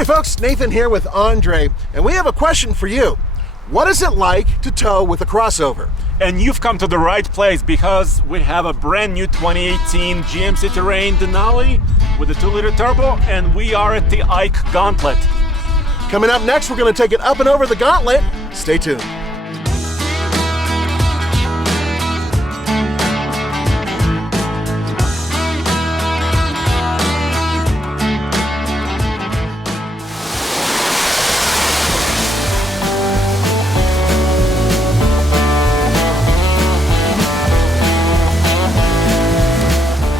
Howdy folks, Nathan here with Andre, and we have a question for you. What is it like to tow with a crossover? And you've come to the right place because we have a brand new 2018 GMC Terrain Denali with a 2-liter turbo, and we are at the Ike Gauntlet. Coming up next, we're going to take it up and over the gauntlet. Stay tuned.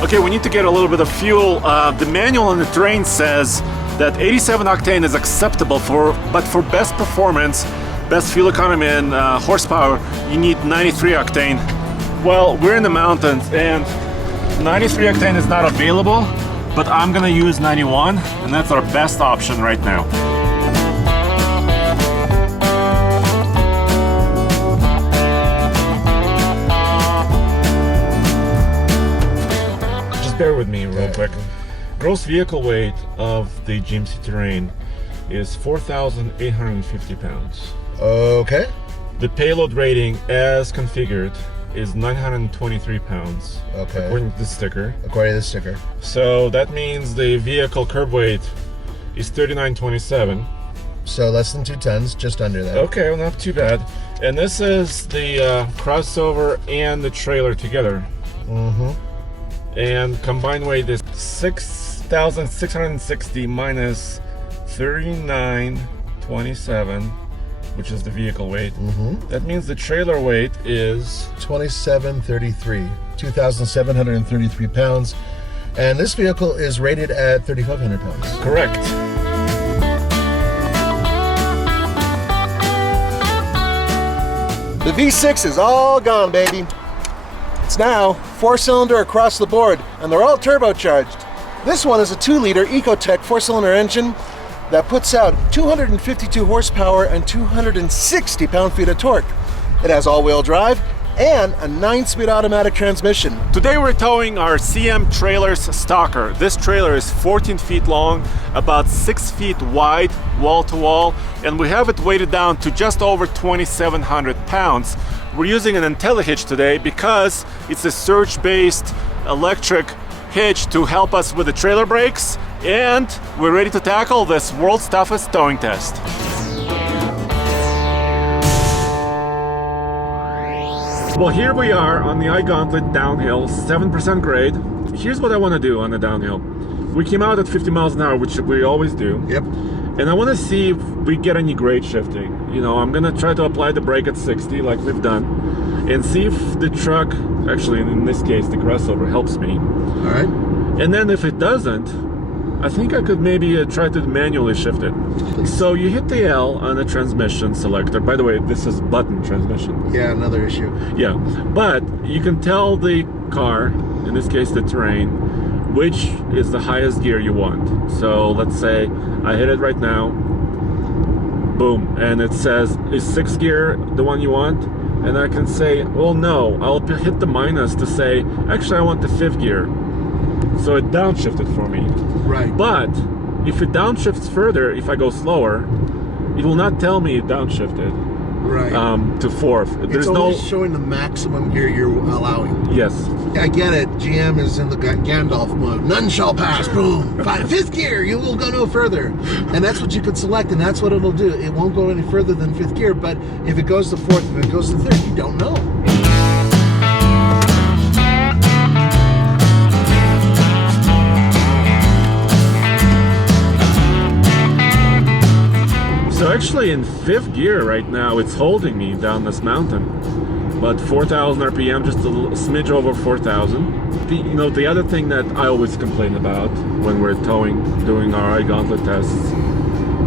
Okay, we need to get a little bit of fuel. The manual on the Terrain says that 87 octane is acceptable but for best performance, best fuel economy and horsepower, you need 93 octane. Well, we're in the mountains and 93 octane is not available, but I'm gonna use 91, and that's our best option right now. Bear with me real quick. Gross vehicle weight of the GMC Terrain is 4,850 pounds. Okay. The payload rating as configured is 923 pounds. Okay. According to the sticker. According to the sticker. So that means the vehicle curb weight is 3927. So less than 2 tons, just under that. Okay, well, not too bad. And this is the crossover and the trailer together. Mm-hmm. And combined weight is 6,660 minus 3927, which is the vehicle weight. Mm-hmm. That means the trailer weight is 2733, 2,733 pounds. And this vehicle is rated at 3,500 pounds. correct. The V6 is all gone, baby. It's now 4-cylinder across the board, and they're all turbocharged. This one is a 2-liter Ecotec 4-cylinder engine that puts out 252 horsepower and 260 pound-feet of torque. It has all-wheel drive and a 9-speed automatic transmission. Today we're towing our CM Trailers Stalker. This trailer is 14 feet long, about 6 feet wide, wall to wall, and we have it weighted down to just over 2,700 pounds. We're using an IntelliHitch today because it's a surge-based electric hitch to help us with the trailer brakes, and we're ready to tackle this world's toughest towing test. Well, here we are on the Ike Gauntlet downhill, 7% grade. Here's what I want to do on the downhill. We came out at 50 miles an hour, which we always do. Yep. And I want to see if we get any grade shifting. You know, I'm going to try to apply the brake at 60 like we've done and see if the truck, actually in this case the crossover, helps me. All right. And then if it doesn't, I think I could maybe try to manually shift it. So you hit the L on the transmission selector. By the way, this is button transmission. Yeah, another issue. Yeah, but you can tell the car, in this case the Terrain, which is the highest gear you want. So let's say I hit it right now, boom, and it says, is 6th gear the one you want? And I can say, well, no, I'll hit the minus to say, actually I want the 5th gear. So it downshifted for me. Right. But if it downshifts further, if I go slower, it will not tell me it downshifted. Right. To 4th. It's only showing the maximum gear you're allowing. Yes. I get it. GM is in the Gandalf mode. None shall pass. Boom. 5th gear. You will go no further. And that's what you could select, and that's what it'll do. It won't go any further than 5th gear, but if it goes to 4th, if it goes to 3rd, you don't know. So actually in 5th gear right now, it's holding me down this mountain. But 4,000 RPM, just a smidge over 4,000. The other thing that I always complain about when we're towing, doing our Ike Gauntlet tests,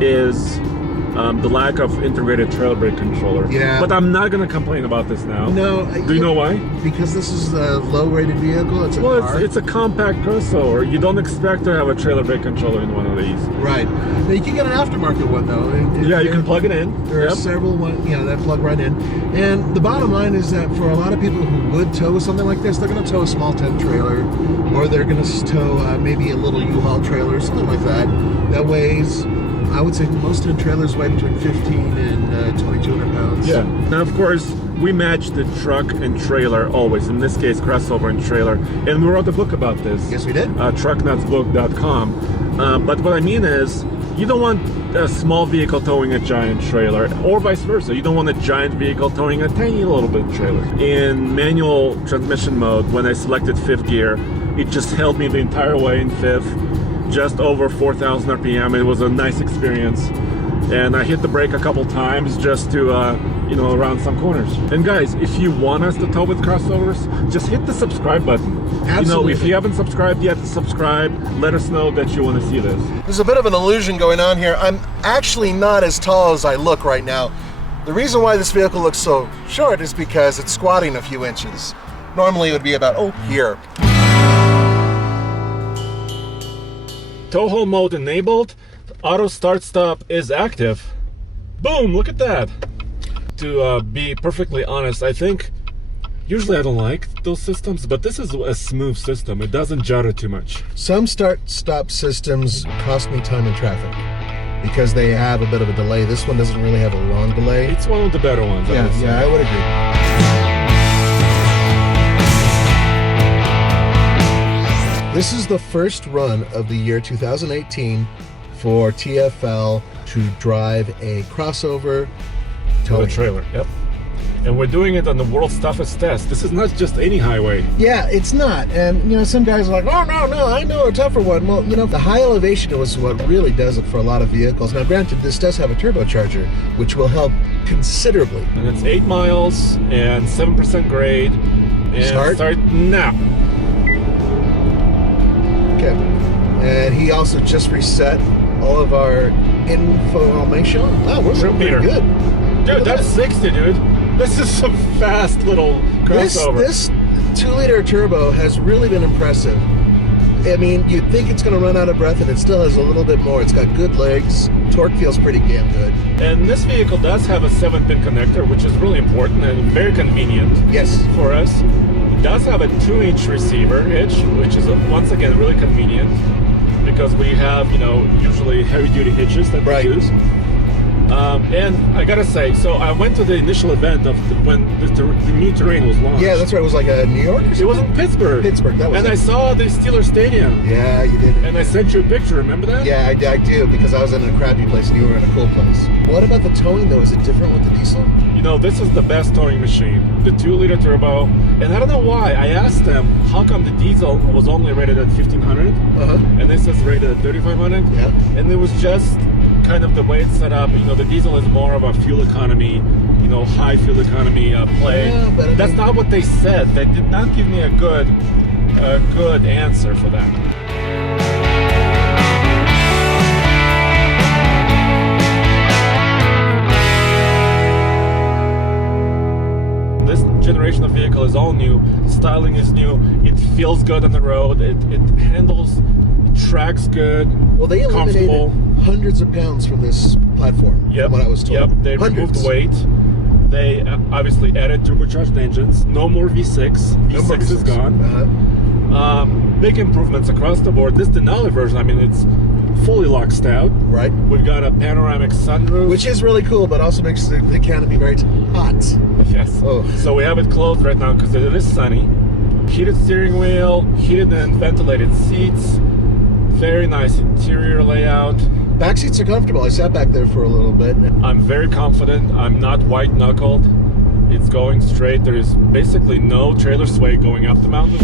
is the lack of integrated trail brake controller. Yeah. But I'm not going to complain about this now. No. Do you know why? Because this is a low-rated vehicle. It's a car. It's a compact crossover. You don't expect to have a trailer brake controller in one of these. Right. Now you can get an aftermarket one though. Yeah, you can plug it in. There are several ones, that plug right in. And the bottom line is that for a lot of people who would tow something like this, they're going to tow a small tent trailer, or they're going to tow maybe a little U-Haul trailer, something like that. That weighs, I would say most of the trailers weigh between 15 and 2,200 pounds. Yeah. Now, of course, we match the truck and trailer always. In this case, crossover and trailer. And we wrote a book about this. Yes, we did. Trucknutsbook.com. But what I mean is, you don't want a small vehicle towing a giant trailer, or vice versa. You don't want a giant vehicle towing a tiny little bit trailer. In manual transmission mode, when I selected fifth gear, it just held me the entire way in fifth, just over 4,000 RPM. It was a nice experience. And I hit the brake a couple times just to, around some corners. And guys, if you want us to tow with crossovers, just hit the subscribe button. Absolutely. If you haven't subscribed yet, subscribe. Let us know that you want to see this. There's a bit of an illusion going on here. I'm actually not as tall as I look right now. The reason why this vehicle looks so short is because it's squatting a few inches. Normally it would be about, here. Tow haul mode enabled. Auto start stop is active. Boom, look at that. To be perfectly honest, I think usually I don't like those systems, but this is a smooth system. It doesn't judder too much. Some start-stop systems cost me time in traffic because they have a bit of a delay. This one doesn't really have a long delay. It's one of the better ones. Yeah, I would agree. This is the first run of the year 2018 for TFL to drive a crossover towing trailer. Yep. And we're doing it on the world's toughest test. This is not just any highway. Yeah, it's not. And, some guys are like, oh, no, I know a tougher one. Well, the high elevation is what really does it for a lot of vehicles. Now, granted, this does have a turbocharger, which will help considerably. And it's 8 miles and 7% grade. And start now. Okay. And he also just reset all of our information. Wow, we're pretty good. Dude, that's 60, dude. This is some fast little crossover. This 2-liter turbo has really been impressive. I mean, you'd think it's going to run out of breath, and it still has a little bit more. It's got good legs. Torque feels pretty damn good. And this vehicle does have a 7-pin connector, which is really important and very convenient. Yes. For us. It does have a 2-inch receiver hitch, which is, once again, really convenient because we have, usually heavy-duty hitches that we use. And I gotta say, so I went to the initial event of when the new terrain was launched. Yeah, that's right. It was like a New York or something? It was in Pittsburgh. That was And I saw the Steelers Stadium. Yeah, you did. And I sent you a picture, remember that? Yeah, I do, because I was in a crappy place and you were in a cool place. What about the towing, though? Is it different with the diesel? This is the best towing machine. The 2-liter turbo. And I don't know why. I asked them, how come the diesel was only rated at 1,500? And this is rated at 3,500? Yeah. And it was just kind of the way it's set up. The diesel is more of a fuel economy, high fuel economy play. Yeah, but that's not what they said. They did not give me a good answer for that. This generation of vehicle is all new. Styling is new. It feels good on the road. It handles, it tracks good. Well, they eliminated hundreds of pounds from this platform. Yep. From what I was told. Yep. They removed weight. They obviously added turbocharged engines. No more V6. V6 is gone. Big improvements across the board. This Denali version, I mean, it's fully locked out. Right. We've got a panoramic sunroof, which is really cool, but also makes the canopy very hot. Yes. Oh. So we have it closed right now because it is sunny. Heated steering wheel, heated and ventilated seats. Very nice interior layout. Back seats are comfortable. I sat back there for a little bit. I'm very confident. I'm not white-knuckled. It's going straight. There is basically no trailer sway going up the mountain.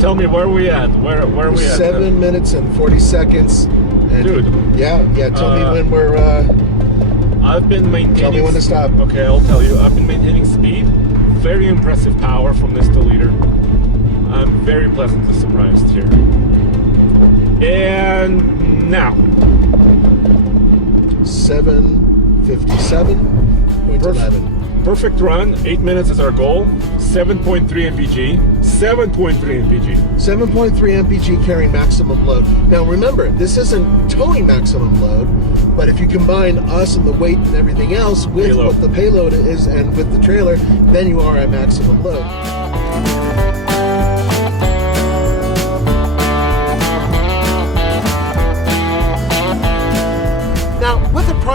Tell me, where are we at? Where are we at? 7 minutes and 40 seconds. And dude. Yeah. Tell me when we're... I've been maintaining... Tell me when to stop. Okay, I'll tell you. I've been maintaining speed. Very impressive power from this 2-liter. I'm very pleasantly surprised here. And now. 7:57.11. Perfect run. 8 minutes is our goal. 7.3 mpg. 7.3 mpg. 7.3 mpg carrying maximum load. Now remember, this isn't towing maximum load, but if you combine us and the weight and everything else with what the payload is and with the trailer, then you are at maximum load.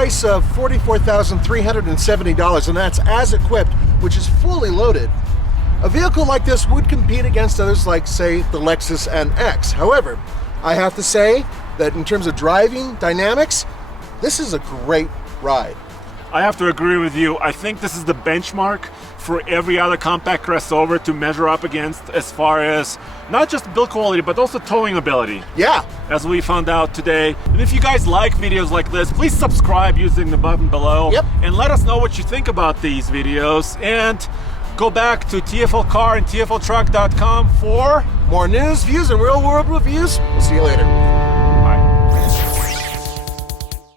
price of $44,370, and that's as equipped, which is fully loaded. A vehicle like this would compete against others like, say, the Lexus NX. However, I have to say that in terms of driving dynamics, this is a great ride. I have to agree with you. I think this is the benchmark for every other compact crossover to measure up against as far as not just build quality, but also towing ability. Yeah. As we found out today. And if you guys like videos like this, please subscribe using the button below. Yep. And let us know what you think about these videos. And go back to TFL Car and TFLTruck.com for more news, views, and real-world reviews. We'll see you later.